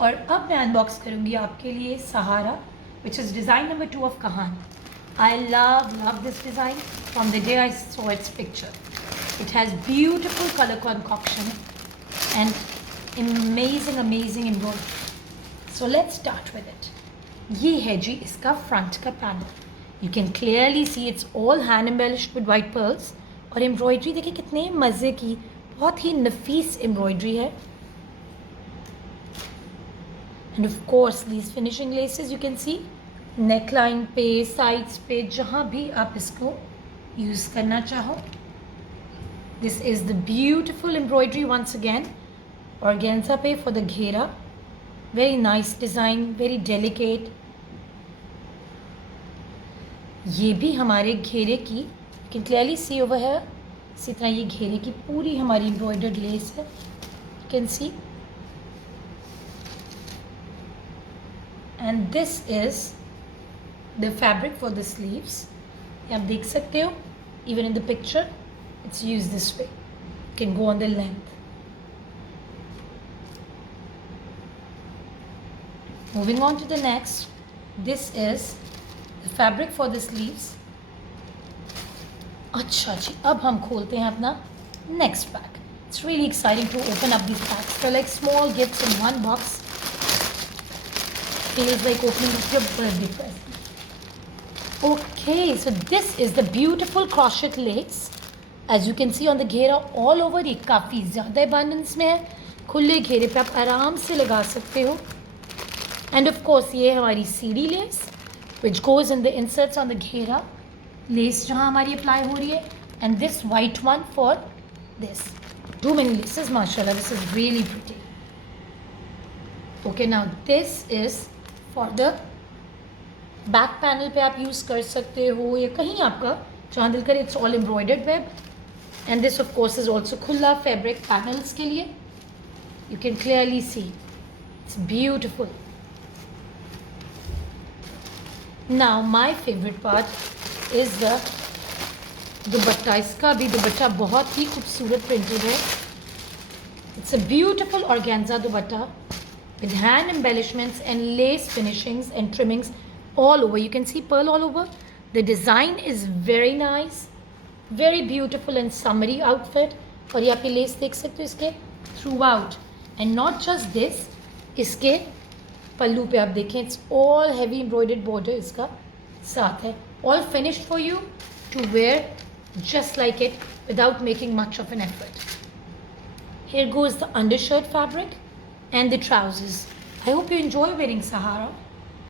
और अब मैं अनबॉक्स करूँगी आपके लिए सहारा, which is design number 2 of Kahan. I love this design from the day I saw its picture. It has beautiful color concoction and amazing embroidery. So let's start with it. ये है जी इसका front का panel. You can clearly see it's all hand embellished with white pearls. और embroidery देखिए कितने मज़े की, बहुत ही नफीस एम्ब्रॉयडरी है. And of course these finishing laces you can see neckline पे, sides पे, जहाँ भी आप इसको यूज़ करना चाहो. This is the beautiful embroidery once again. Organza पे for the घेरा. Very nice design, very delicate. ये भी हमारे घेरे की, you can clearly see over here. इसी तरह ये घेरे की पूरी हमारी embroidered lace है. You can see. And this is the fabric for the sleeves. आप देख सकते हो, even in the picture, it's used this way. You can go on the length. Moving on to the next, this is the fabric for the sleeves. अच्छा जी, अब हम खोलते हैं अपना next pack. It's really exciting to open up these packs. They're like small gifts in one box. Feels like opening up your birthday present. Okay, so this is the beautiful crochet lace. As you can see on the घेरा all over, ये काफ़ी ज़्यादा abundance में है. खुले घेरे पे आप आराम से लगा सकते हो. And of course ये हमारी सीढ़ी lace, which goes in the inserts on the घेरा. Lace जहाँ हमारी apply हो रही है. And this white one for this. Too many laces, mashallah. This is really pretty. Okay, now this is for the back panel पे आप use कर सकते हो या कहीं आपका जहाँ दिल करे. It's all embroidered web. And this of course is also खुला fabric panels के लिए. You can clearly see. It's beautiful. Now my favorite part is the दुपट्टा. इसका भी दुपट्टा बहुत ही खूबसूरत प्रिंटेड है. It's a beautiful organza dupatta with hand embellishments and lace finishings and trimmings all over. You can see pearl all over. The design is very nice, very beautiful and summery outfit. और यहाँ पे lace देख सकते हो इसके throughout. And not just this, इसके पल्लू पे आप देखें, it's all heavy embroidered border इसका साथ है. All finished for you to wear just like it without making much of an effort. Here goes the undershirt fabric and the trousers. I hope you enjoy wearing Sahara.